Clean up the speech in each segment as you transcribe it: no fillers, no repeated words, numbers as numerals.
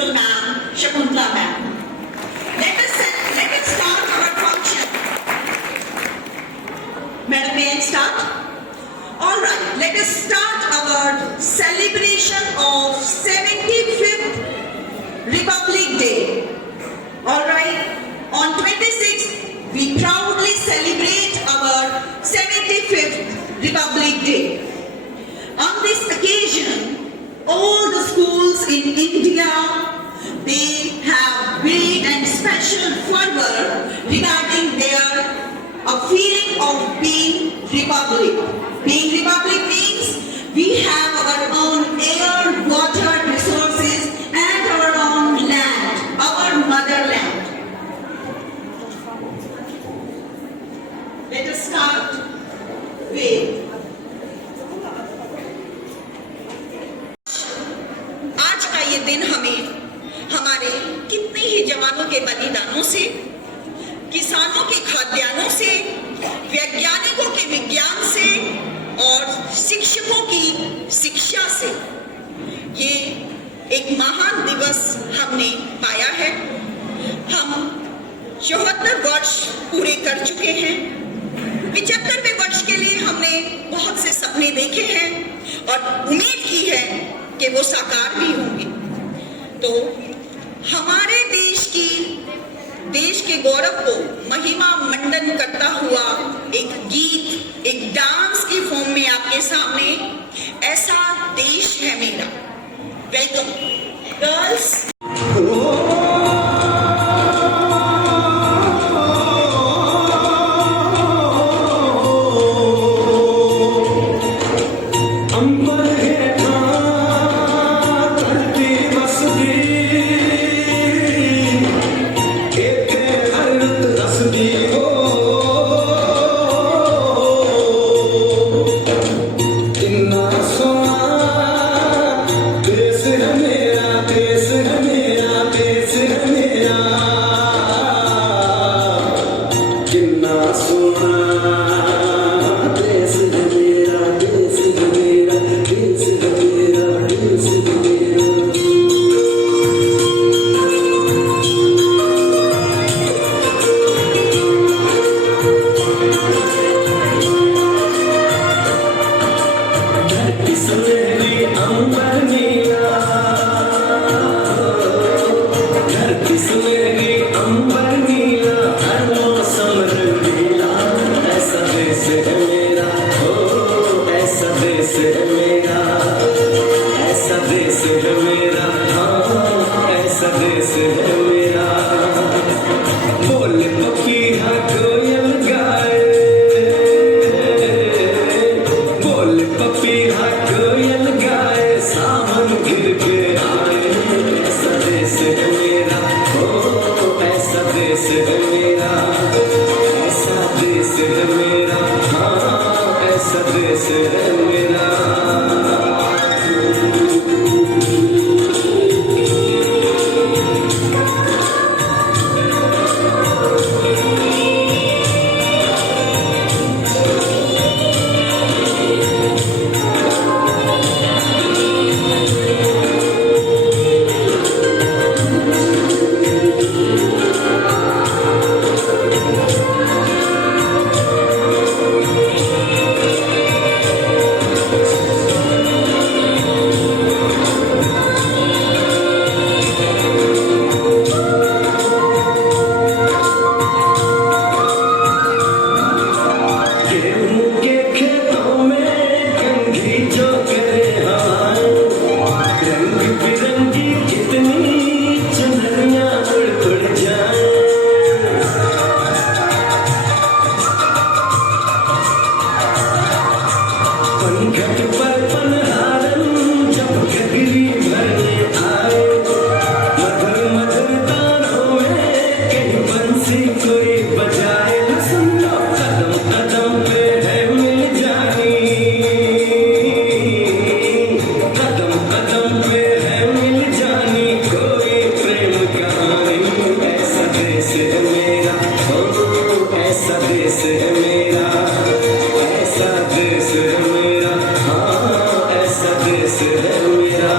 Principal Ma'am, Shakuntala Ma'am. Let us start our function. Madam, may I start? All right, let us start our celebration of 75th Republic Day. All right, on 26th, we proudly celebrate our 75th Republic Day. On this occasion, all the schools in India, they have big and special fervor regarding their feeling of being republic. Being republic means we have our own air, water, resources and our own land, our motherland. Let us start with आज का ये दिन हमें हमारे कितने ही जवानों के बलिदानों से, किसानों के खाद्यान्नों से, वैज्ञानिकों के विज्ञान से और शिक्षकों की शिक्षा से ये एक महान दिवस हमने पाया है। हम 74 वर्ष पूरे कर चुके हैं। 75वें वर्ष के लिए हमने बहुत से सपने देखे हैं और उम्मीद की है कि वो साकार भी होंगे। तो हमारे देश के गौरव को महिमा मंडन करता हुआ एक गीत, एक डांस की फॉर्म में आपके सामने, ऐसा देश है मेरा। Welcome girls. ऐसा देश है मेरा।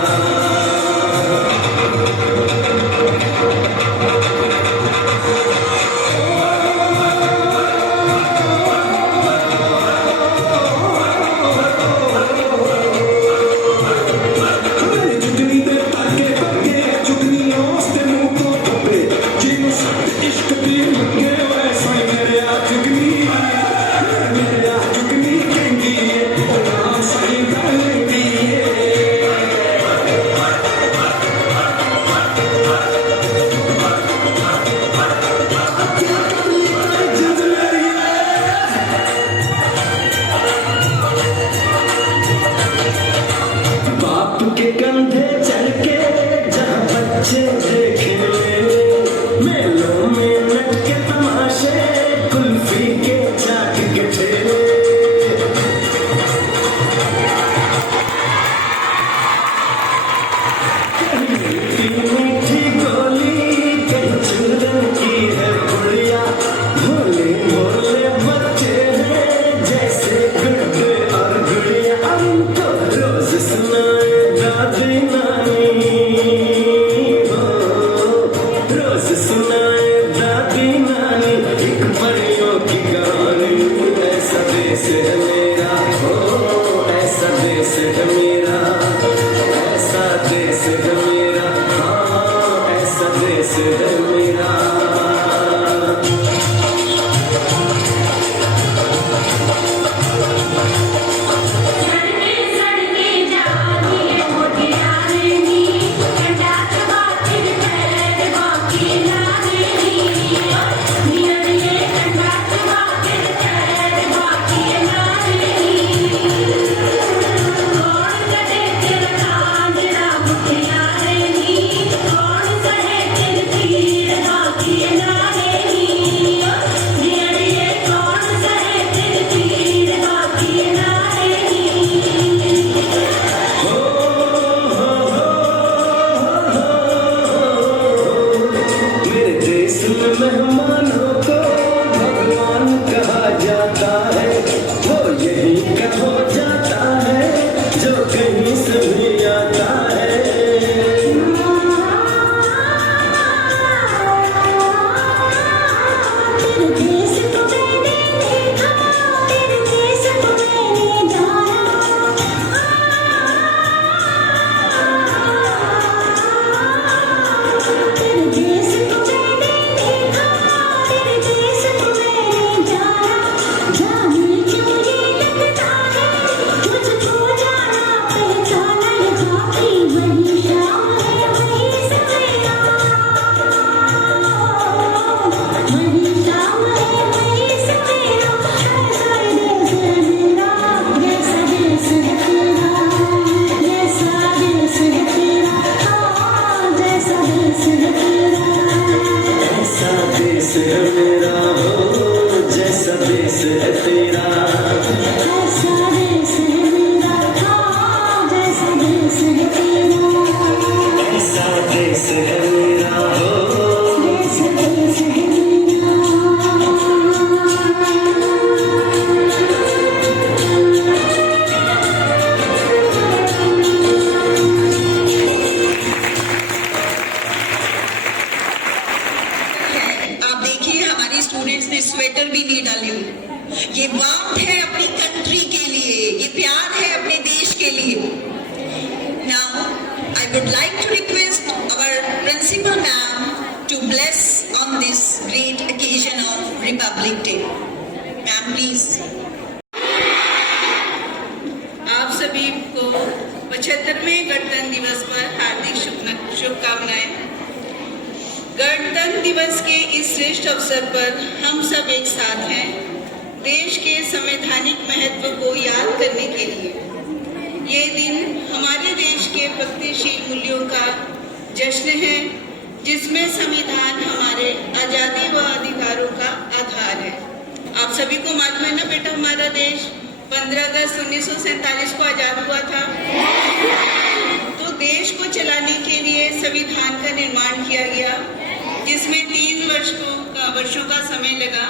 परियों की कहानी, ऐसा देश है मेरा, हो ऐसा देश है मेरा, ऐसा देश है मेरा, हाँ ऐसा देश है मेरा। मेहमानों को भगवान कहा जाता है, वो यही का हो जाता है जो कहीं से भी आता है। जैसा देश है तेरा, ऐसा देश है मेरा, हाँ जैसा देश है तेरा, ऐसा देश है मेरा, हो जैसा देश है मेरा। आप देखिए हमारी स्टूडेंट्स ने स्वेटर भी नहीं डाली हुई। ये वार्म है अपनी कंट्री के लिए, ये प्यार है अपने देश के लिए। Now I would like to request our principal ma'am to bless on this great occasion of Republic Day. Ma'am please. आप सभी को 75वें गणतंत्र दिवस पर हार्दिक शुभकामनाएं। गणतंत्र दिवस के इस श्रेष्ठ अवसर पर हम सब एक साथ हैं देश के संवैधानिक महत्व को याद करने के लिए। ये दिन हमारे देश के प्रगतिशील मूल्यों का जश्न है, जिसमें संविधान हमारे आजादी व अधिकारों का आधार है। आप सभी को मालूम है ना बेटा, हमारा देश 15 अगस्त 1947 को आजाद हुआ था। तो देश को चलाने के लिए संविधान का निर्माण किया गया, जिसमें 3 वर्षों का समय लगा।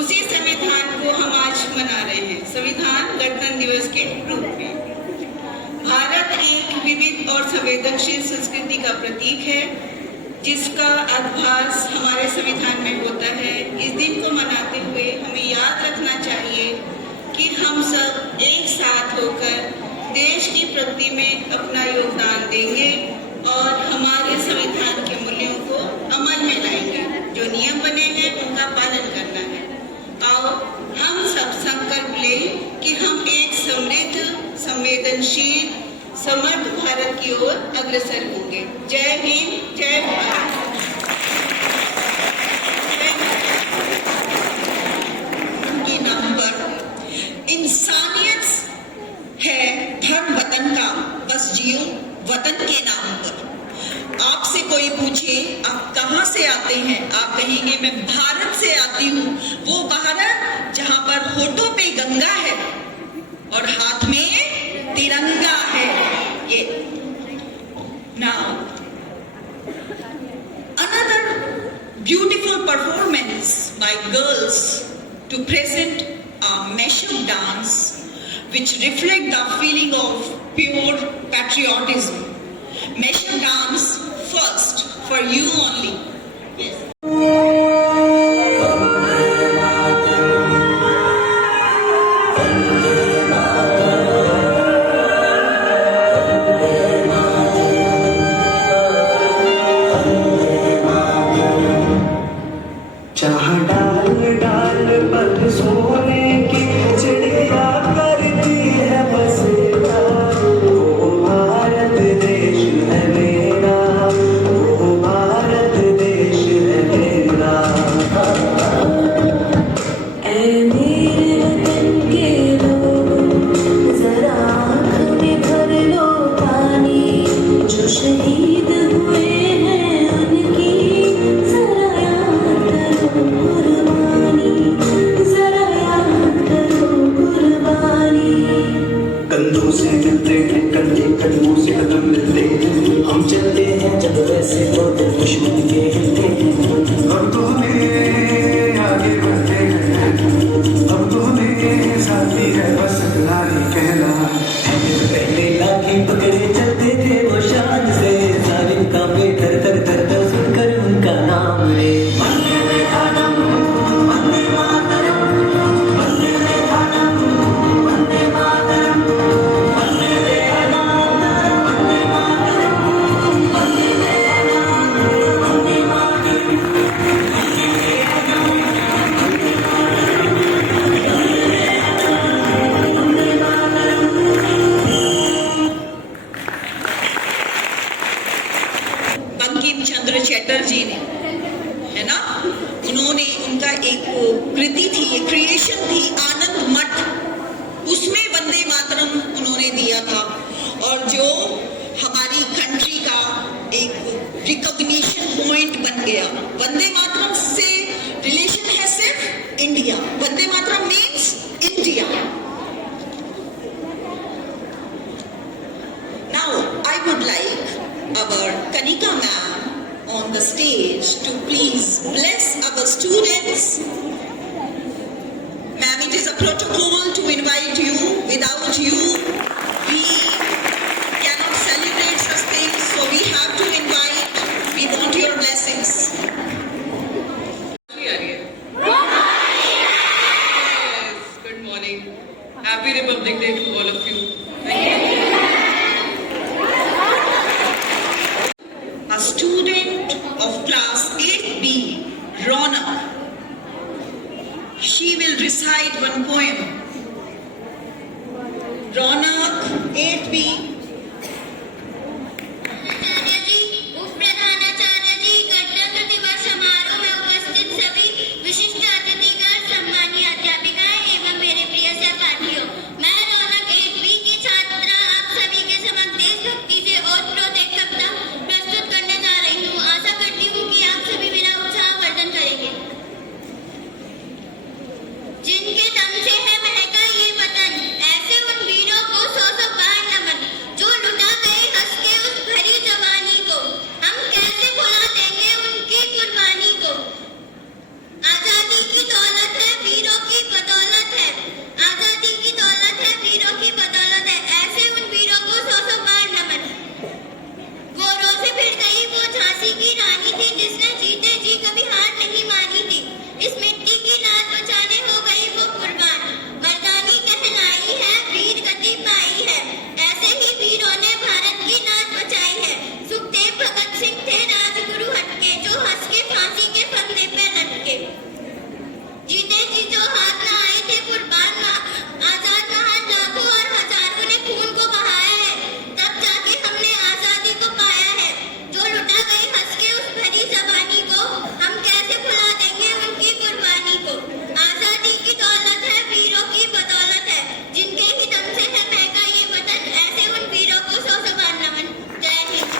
उसी संविधान को हम आज मना रहे हैं, संविधान गणतंत्र दिवस के रूप में। भारत एक विविध और संवेदनशील संस्कृति का प्रतीक है, जिसका आभास हमारे संविधान में होता है। इस दिन को मनाते हुए हमें याद रखना चाहिए कि हम सब एक साथ होकर देश की प्रगति में अपना योगदान देंगे और हमारे संविधान के मूल्यों को अमल में लाएंगे। जो नियम बने हैं उनका पालन करना है। आओ हम सब संकल्प लें कि हम एक समृद्ध, संवेदनशील, समर्थ भारत की ओर अग्रसर होंगे। जय हिंद, जय भारत। के नाम पर इंसानियत है, धर्म वतन का, बस जियो वतन के नाम पर। आपसे कोई पूछे आप कहाँ से आते हैं, आप कहेंगे मैं भारत से आती हूँ। वो भारत जहाँ पर होठों पे गंगा है और हाथ में तिरंगा है। ये now another beautiful performance by girls to present a mashup dance which reflect the feeling of pure patriotism. Mashup dance first for you only. Yes. साथी है बस इतना ही कहना। पहले लाठी पकड़े चलते थे वो शान से, जालिम कांपे थर थर थर थर सुनकर उनका नाम रे। वंदे मातरम, वंदे मातरम, वंदे मातरम, वंदे मातरम, वंदे मातरम, वंदे मातरम, वंदे बंकिम चंद्र चटर्जी ने, है ना, उन्होंने उनका एक कृति थी, एक क्रिएशन थी आनंद मठ, उसमें वंदे मातरम उन्होंने दिया था। और जो हमारी कंट्री का एक रिकॉग्निशन पॉइंट बन गया। वंदे मातरम से रिलेशन है सिर्फ India. Vande Mataram means India. Now I would like our Kanika ma'am on the stage to please bless our students. Ma'am, it is a protocol to invite you. Without you, we cannot celebrate such things. So we have to invite. We want your blessings. Yes, good morning. Happy Republic Day to all of you. Thank you. A student of class 8B, Ronak. She will recite one poem. Ronak, 8B. आचार्य जी, उप प्रधानाचार्य जी, गणतंत्र दिवस समारोह में उपस्थित सभी विशिष्ट अतिथिगण, सम्मानीय अध्यापिकाएं एवं मेरे प्रिय सहपाठियों, मैं रौनक 8B की छात्रा आप सभी के समक्ष देशभक्ति से ओतप्रोत एक सप्ताह प्रस्तुत करने जा रही हूँ। आशा करती हूँ कि आप सभी मेरा उत्साह वर्धन करेंगे। जिनके दम से है महका ये वतन, ऐसे उन वीरों को सौ सौ बार नमन, जो लुटा गए हंस के उस भरी जवानी को। हम कैसे भुला देंगे उनकी कुर्बानी को। आजादी की दौलत है, वीरों की बदौलत है। आजादी की दौलत है, वीरों की बदौलत है। ऐसे उन वीरों को सौ सौ बार नमन। गोरों से भिड़ गई वो झांसी की रानी थी, जिसने जीते जी कभी हार नहीं मानी थी। इस मिट्टी की लाज बचाने हो गई वो कुर्बान। मर्दानी कहलाई है, वीर गति पाई है। ऐसे ही वीरों ने भारत की लाज बचाई है। सुखदेव भगत सिंह थे राजगुरु हटके, जो हंस के फांसी के फंदे पे लटके। जीते जी जो हाथ न आए थे कुर्बान, आजाद महान लाखों और हजारों ने खून को बहाया है। तब जाके हमने आजादी को पाया है। जो लुटा गई हंस के उस भरी जवानी को, हम कैसे भुला देंगे उनकी कुर्बानी को। आजादी की दौलत है, वीरों की बदौलत है। जिनके ही दम से है महका ये वतन, ऐसे उन वीरों को सौ सौ बार नमन। जय हिंद।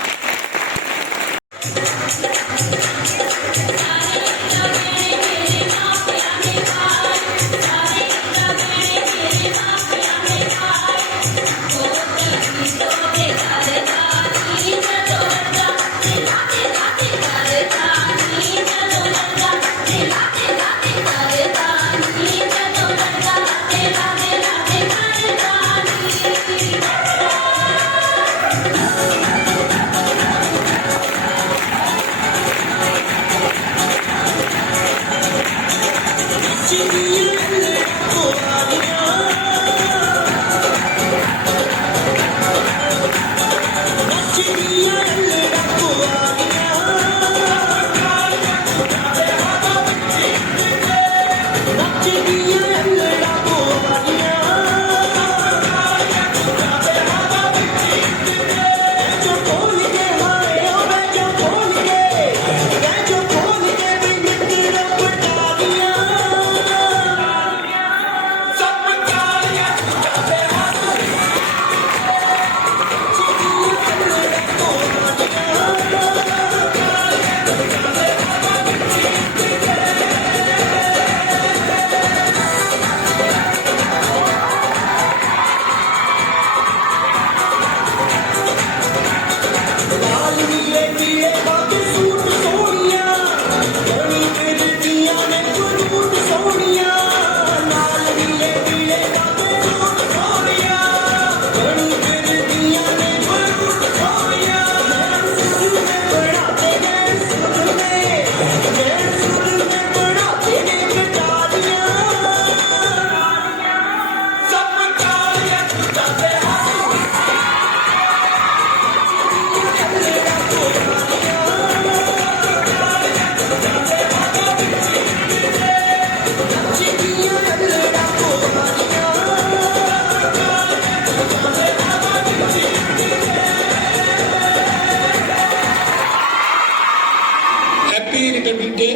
Happy Republic day.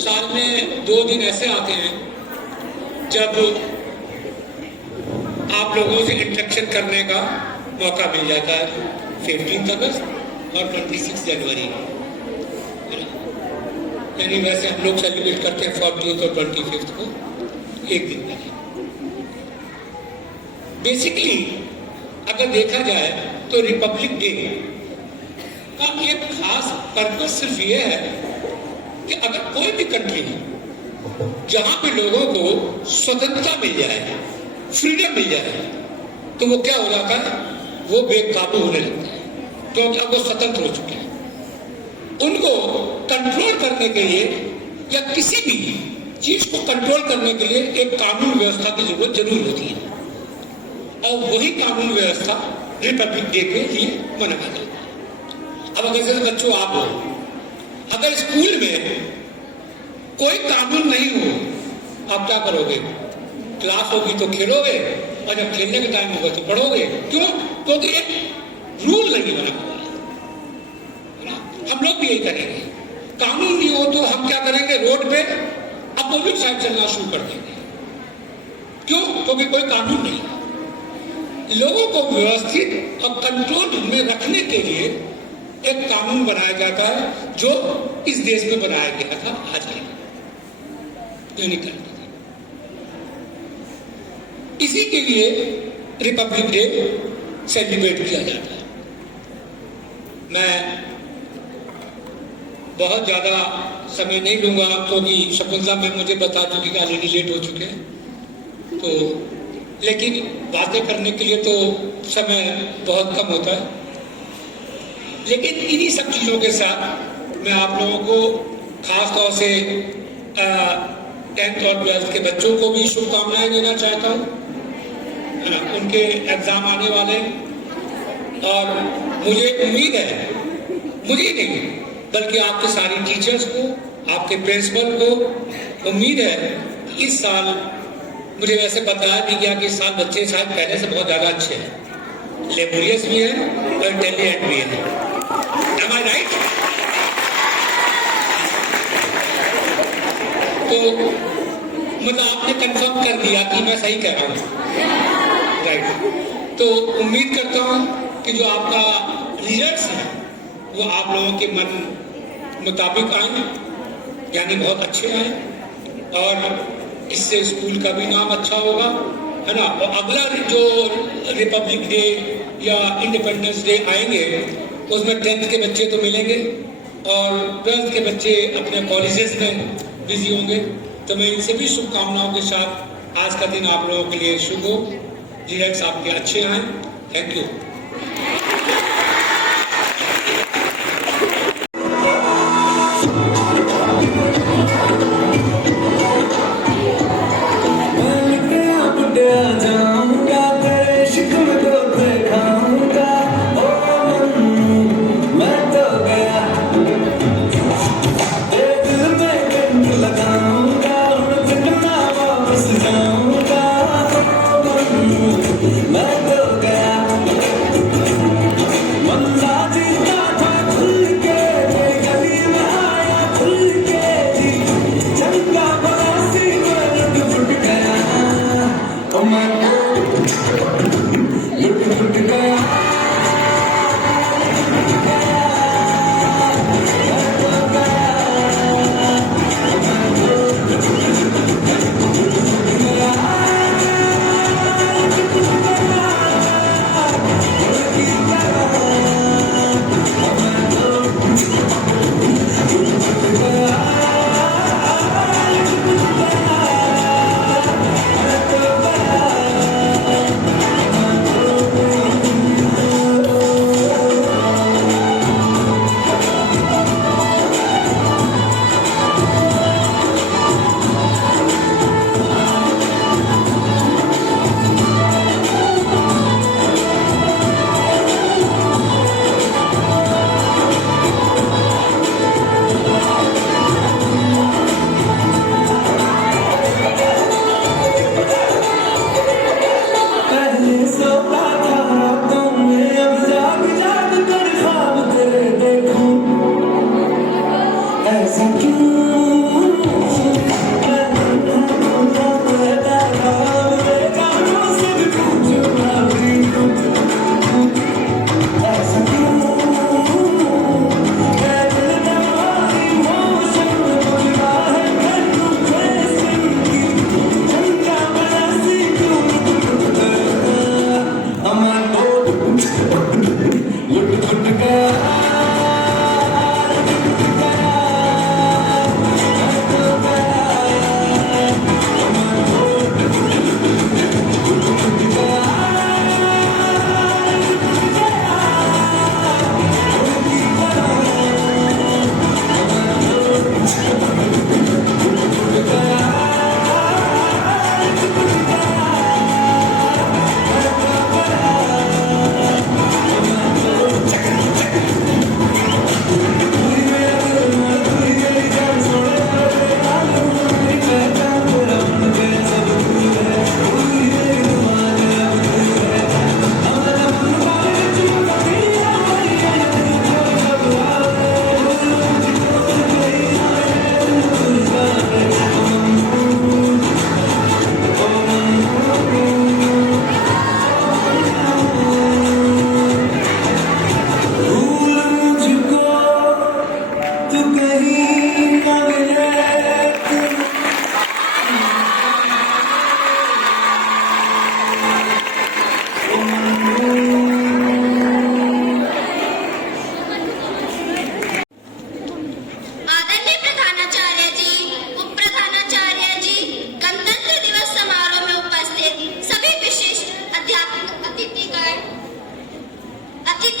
साल में 2 दिन ऐसे आते हैं जब आप लोगों से इंटरेक्शन करने का मौका मिल जाता है, 15 अगस्त और 26 जनवरी। यानी वैसे हम लोग सेलिब्रेट करते हैं 40th और 25th को, एक दिन पहले। बेसिकली अगर देखा जाए तो रिपब्लिक डे का एक खास पर्पस सिर्फ ये है कि अगर कोई भी कंट्री जहां पे लोगों को स्वतंत्रता मिल जाए, फ्रीडम मिल जाए, तो वो क्या हो जाता है, वो बेकाबू होने लगता है, क्योंकि अब वो स्वतंत्र हो चुके हैं। उनको कंट्रोल करने के लिए या किसी भी चीज को कंट्रोल करने के लिए एक कानून व्यवस्था की जरूरत जरूर होती है, और वही कानून व्यवस्था रिपब्लिक डे के लिए मनाया जाता है। अब अगर जैसे बच्चों आप हो, अगर स्कूल में कोई कानून नहीं हो, आप क्या करोगे? क्लास होगी तो खेलोगे, और जब खेलने का टाइम होगा तो पढ़ोगे। क्यों? क्योंकि एक रूल नहीं बना हुआ है ना। हम लोग भी यही करेंगे। कानून नहीं हो तो हम क्या करेंगे? रोड पे अपोजिट साइड चलना शुरू कर देंगे। क्यों? क्योंकि कोई कानून नहीं है। लोगों को व्यवस्थित और कंट्रोल में रखने के लिए एक कानून बनाया जाता है, जो इस देश में बनाया गया था आज नहीं करते थे। इसी के लिए रिपब्लिक डे सेलिब्रेट किया जाता है। मैं बहुत ज्यादा समय नहीं लूंगा, क्योंकि शकुंतला में मुझे बता चुकी कि ऑलरेडी लेट हो चुके हैं, तो लेकिन बातें करने के लिए तो समय बहुत कम होता है। लेकिन इन्हीं सब चीज़ों के साथ मैं आप लोगों को खास तौर से 10th और 12th के बच्चों को भी शुभकामनाएं देना चाहता हूँ, है ना। उनके एग्ज़ाम आने वाले हैं, और मुझे उम्मीद है, मुझे नहीं बल्कि आपके सारी टीचर्स को, आपके प्रिंसिपल को उम्मीद है कि इस साल, मुझे वैसे बताया भी गया कि इस साल बच्चे शायद पहले से बहुत ज़्यादा अच्छे हैं, लेबोरियस भी हैं और इंटेलिजेंट भी हैं। Am I right? तो मतलब आपने कंफर्म कर दिया कि मैं सही कह रहा हूँ, राइट। तो उम्मीद करता हूँ कि जो आपका रिजल्ट्स है वो आप लोगों के मन मुताबिक आए, यानी बहुत अच्छे आए, और इससे स्कूल का भी नाम अच्छा होगा, है ना। और अगला जो रिपब्लिक डे या इंडिपेंडेंस डे आएंगे, उसमें 10th के बच्चे तो मिलेंगे और 12th के बच्चे अपने कॉलेजेस में बिजी होंगे। तो मैं इनसे भी शुभकामनाओं के साथ आज का दिन आप लोगों के लिए शुभ हो, रिजल्ट्स आपके अच्छे आए। Thank you. मैं तो गया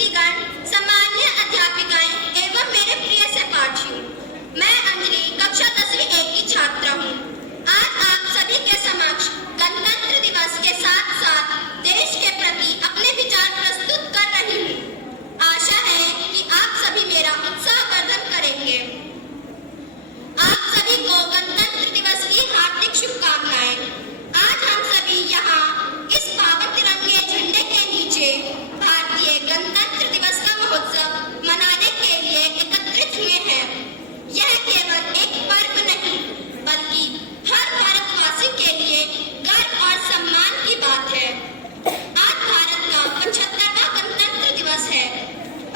अतिथिगण, सम्मान्य अध्यापिकाएं एवं मेरे प्रिय सहपाठियों, मैं अंजलि कक्षा 10वीं A की छात्रा हूँ। आज आप सभी के समक्ष गणतंत्र दिवस के साथ साथ देश के प्रति अपने विचार प्रस्तुत कर रही हूँ। आशा है कि आप सभी मेरा उत्साहवर्धन करेंगे। आप सभी को गणतंत्र दिवस की हार्दिक शुभकामनाएं। आज हम सभी यहाँ इस पावन तिरंगे झंडे के नीचे भारतीय गणतंत्र दिवस का महोत्सव मनाने के लिए एकत्रित हुए हैं। यह केवल एक पर्व नहीं बल्कि हर भारतवासी के लिए गर्व और सम्मान की बात है। आज भारत का 75वां गणतंत्र दिवस है।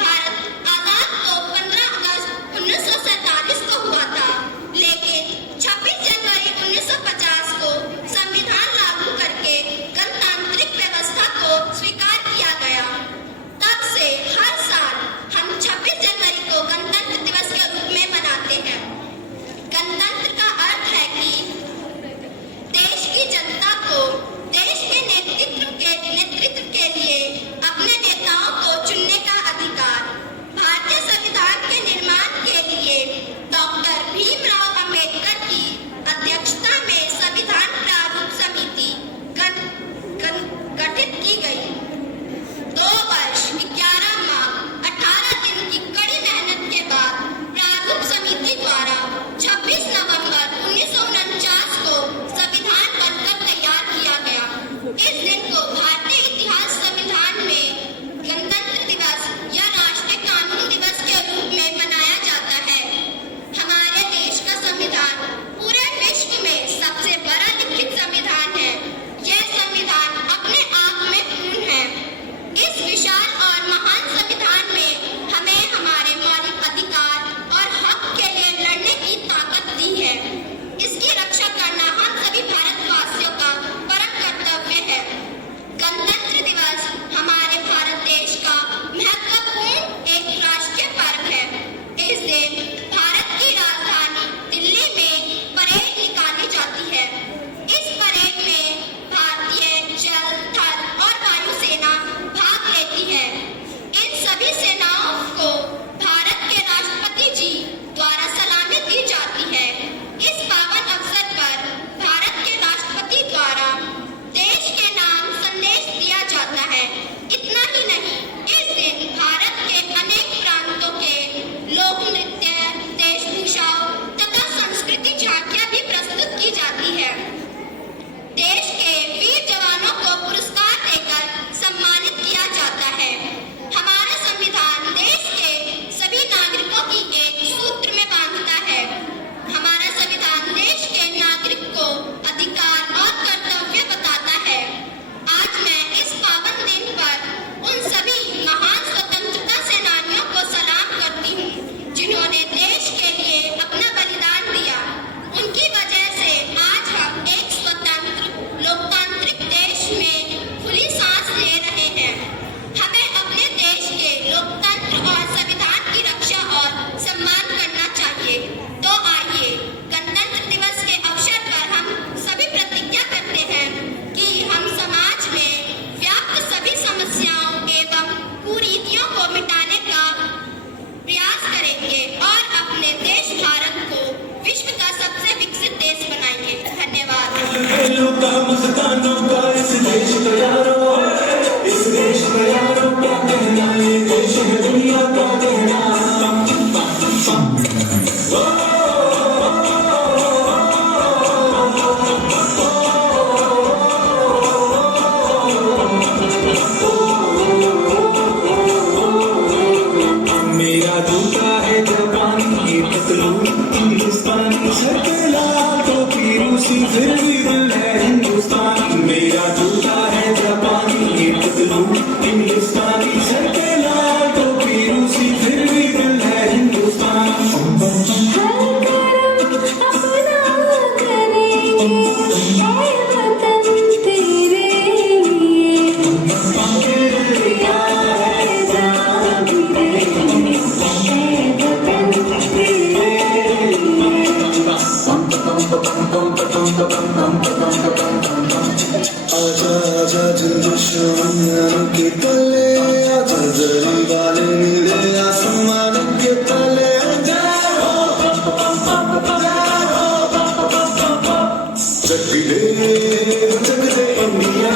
भारत आजाद तो 15 अगस्त 1947 को हुआ था, लेकिन 26 जनवरी 1950 को संविधान लागू करके गणतांत्रिक व्यवस्था को स्वीकार किया गया। तब से हर साल हम 26 जनवरी को गणतंत्र दिवस के रूप में मनाते हैं। गणतंत्र का अर्थ है कि देश की जनता को देश के नेतृत्व के लिए अपने नेताओं को चुनने का अधिकार। भारतीय संविधान के निर्माण के लिए डॉक्टर भीमराव अंबेडकर की अध्यक्षता में संविधान प्रारूप समिति गठित की गई। 2 वर्ष 11 माह 18 दिन की कड़ी मेहनत के बाद प्रारूप समिति द्वारा 26 नवंबर 1949 को संविधान बनकर तैयार किया गया। इस दिन को भारतीय इतिहास संविधान में गणतंत्र दिवस या राष्ट्रीय कानून दिवस के रूप में मनाया जाता है। हमारे देश का संविधान पूरे विश्व में सबसे बड़ा लिखित संविधान है। यह संविधान अपने आप में पूर्ण है। इस विशाल और महान संविधान में हमें हमारे मौलिक अधिकार और हक के लिए लड़ने की ताकत दी है। इसकी रक्षा करना हम सभी भारतवासियों का परम कर्तव्य है। गणतंत्र दिवस हमारे भारत देश का महत्वपूर्ण एक राष्ट्रीय पर्व है। इस दिन भारत की राजधानी दिल्ली में परेड निकाली जाती है। इस परेड में भारतीय जल, थल और वायु सेना भाग लेती है। इन सभी सेनाओं को भारत के राष्ट्रपति जी द्वारा सलामी दी जाती है। इस पावन अवसर पर भारत के राष्ट्रपति द्वारा देश के नाम संदेश दिया जाता है। इतना ही नहीं, इस दिन भारत के अनेक प्रांतों के लोक नृत्य, वेशभूषाओं तथा संस्कृति झांकियां भी प्रस्तुत की जाती है। देश के वीर जवानों को पुरस्कार देकर सम्मानित किया जाता है। हमारा संविधान देश के सभी नागरिकों की एक सूत्र में बांधता है। हमारा संविधान देश के नागरिक को अधिकार और कर्तव्य बताता है। आज मैं इस पावन दिन पर उन सभी महान स्वतंत्रता सेनानियों को सलाम करती हूँ जिन्होंने देश के लिए अपना बलिदान दिया। उनकी वजह से आज हम एक स्वतंत्र लोकतांत्रिक देश में खुली सांस ले रहे हैं। हमें अपने देश के लोकतंत्र और संविधान की रक्षा और सम्मान करना चाहिए। तो आइए गणतंत्र दिवस के अवसर पर हम सभी प्रतिज्ञा करते हैं कि हम समाज में व्याप्त सभी समस्याओं एवं कुरीतियों को मिटाने का प्रयास करेंगे और अपने देश भारत को विश्व का सबसे विकसित देश बनाएंगे। धन्यवाद। खेलों का मुस्कानों का इस देश का यारों, इस देश का यारों क्या कहना, ये देश है दुनिया का कहना। मेरा जूता है जापानी, ये पतलून हिंदुस्तानी, सर पे लाल टोपी रूसी, फिर भी दिल है हिंदुस्तानी। मेरा जूता है जापानी, ये पतलून हिंदुस्तानी, सर पे लाल टोपी रूसी, फिर भी दिल है हिंदुस्तानी। हर करम अपना करेंगे, ऐ वतन तेरे लिए। दिया है जान तेरे लिए। काले नीले आसमान के तले चक दे इंडिया,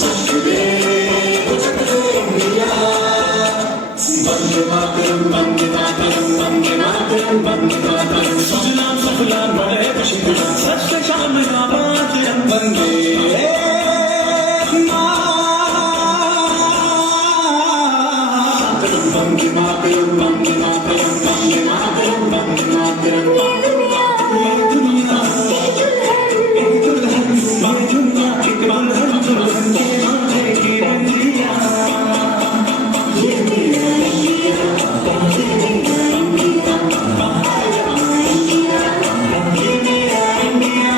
चक दे इंडिया। वंदे मातरम, वंदे मातरम, वंदे मातरम, वंदे मातरम। सुजलाम सुफलाम बड़े खुशबूदार सत्य श्याम मातरम वंदे मातरम, वंदे मातरम, वंदे मातरम, वंदे मातरम, वंदे मातरम। ये दुनिया एक दुल्हन, ये दुनिया एक दुल्हन, दुल्हन के माथे की बंदिया। ये मेरा इंडिया, ये मेरा इंडिया, ये मेरा इंडिया।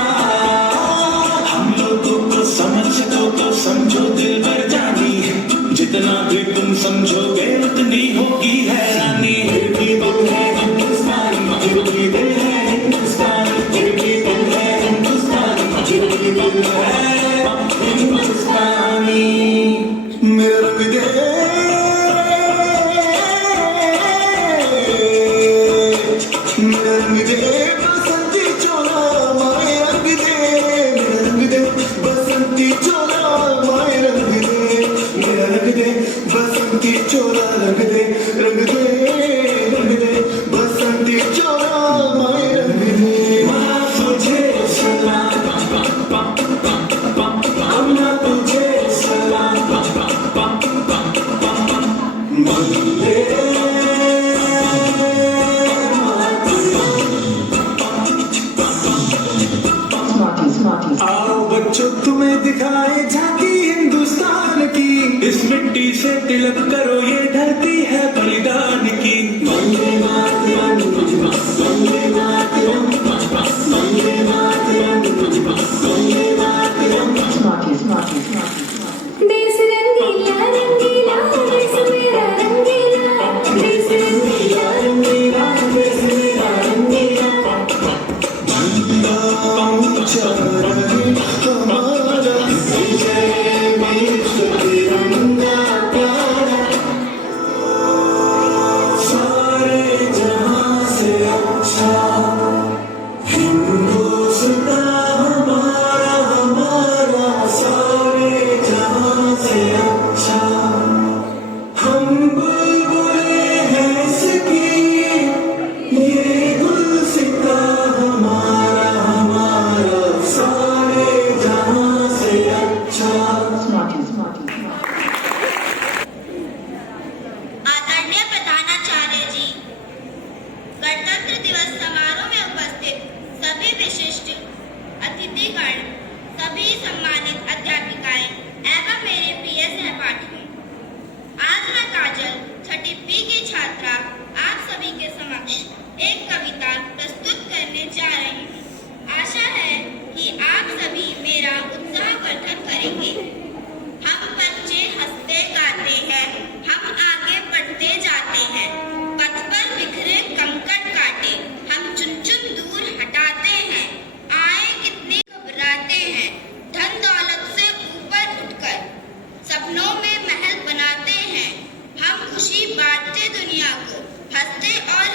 हम लोगों को समझ दो तो समझो दिल भर जानी है, जितना भी तुम समझोगे उतनी होगी हैरानी। फिर भी दिल है हिंदुस्तानी, फिर भी दिल है हिंदुस्तानी, फिर भी दिल है हिंदुस्तानी, फिर भी दिल है हिंदुस्तानी। मेरा रंग दे, मेरा रंग दे बसंती चोला माए रंग दे, मेरा रंग दे बसंती चोला माए रंग दे, मेरा रंग दे बसंती चोला रंग दे, रंग दे, रंग दे बसंती चोला माए रंग दे। माँ तुझे सलाम, अम्मा तुझे सलाम, वंदे आओ बच्चों तुम्हें दिखाए झांकी हिंदुस्तान की, इस मिट्टी से तिलक करो ये धरती है बलिदान की। वंदे मातरम, वंदे मातरम, वंदे मातरम, वंदे मातरम। देश रंगीला रंगीला देश मेरा रंगीला, देश रंगीला रंगीला देश मेरा रंगीला। झंडा ऊंचा रहे हमारा, विजय देश तिरंगा प्यारा। सारे जहां से अच्छा हिंदुस्तान हमारा, हमारा सारे जहां से अच्छा। हम बुलबुले हैं इसकी, ये गुलसिता हमारा, हमारा सारे जहां से अच्छा। आदरणीय प्रधानाचार्य जी, गणतंत्र दिवस समारोह में उपस्थित सभी विशिष्ट अतिथिगण, सभी सम्मानित अध्यापिकाएं एवं मेरे प्रिय सहपाठियों, आज मैं काजल छठी बी की छात्रा आप सभी के समक्ष एक कविता प्रस्तुत करने जा रही हूँ। आशा है कि आप सभी मेरा उत्साहवर्धन करेंगे। हम बच्चे हंसते गाते हैं, हम आगे बढ़ते जाते हैं, पथ पर बिखरे कंकड़ काटे हम चुन चुन दूर हटाते हैं। आए कितने घबराते हैं, धन दौलत से ऊपर उठकर सपनों में महल बनाते हैं। हम खुशी बांटते दुनिया को, हंसते और